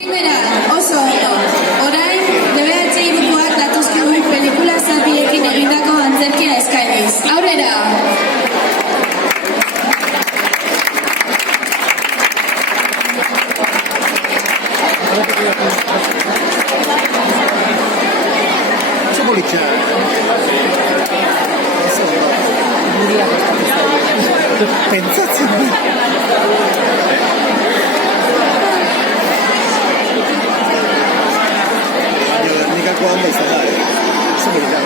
Primera, oso ondo. Orain, DBH irukoak datuzkigu pelikula zapiekin egindako antzerkia eskainiz. Aurrera! Pentsatzen du. Gernikako ondo izan da, oso politak.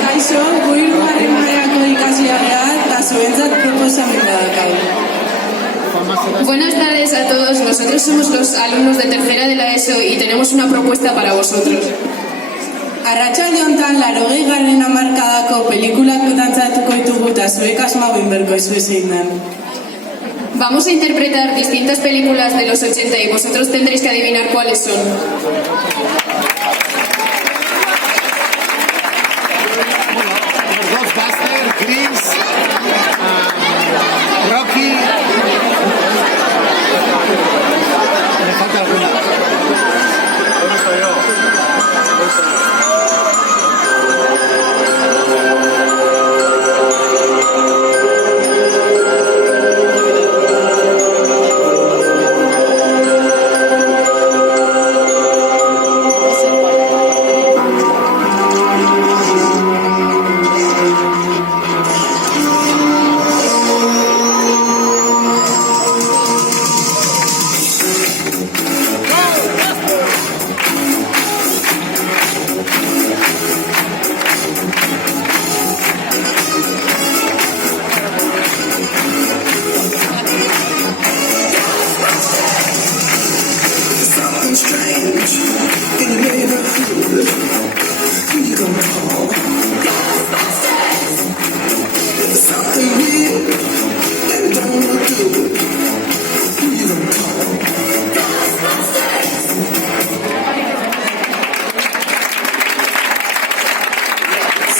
Kaixo, guirgarren mailako ikaslea gara eta zuentzat proposamen badakau. Buenas tardes a todos. Nosotros somos los alumnos de tercera de la ESO y tenemos una propuesta para vosotros. Arratsalde hontan 80. hamarkadako pelikulak dantzatuko ditugu eta zuek asmatu egin beharko duzue zein den. Vamos a interpretar distintas películas de los 80 y vosotros tendréis que adivinar cuáles son. Ghostbusters, Grease, Rocky. Me falta alguna. ¿Dónde estoy yo?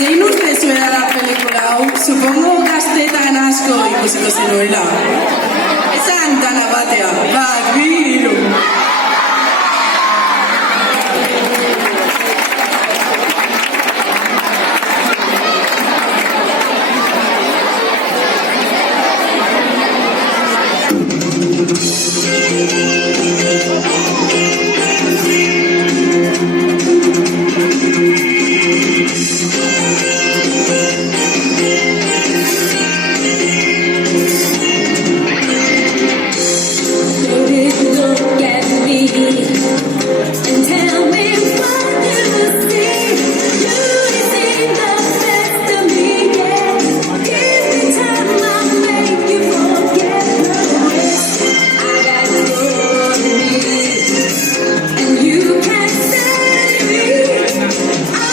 Zein uste zuela da pelikula hau? Supongo gaztetan asko ikusiko zenuela. Esan dana batean, bat, bi, hiru. I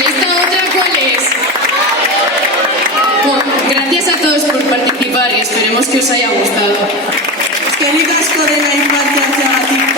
¿Y esta otra cuál es? Bueno, gracias a todos por participar y esperemos que os haya gustado. Eskerrik asko dena parte hartzeagatik.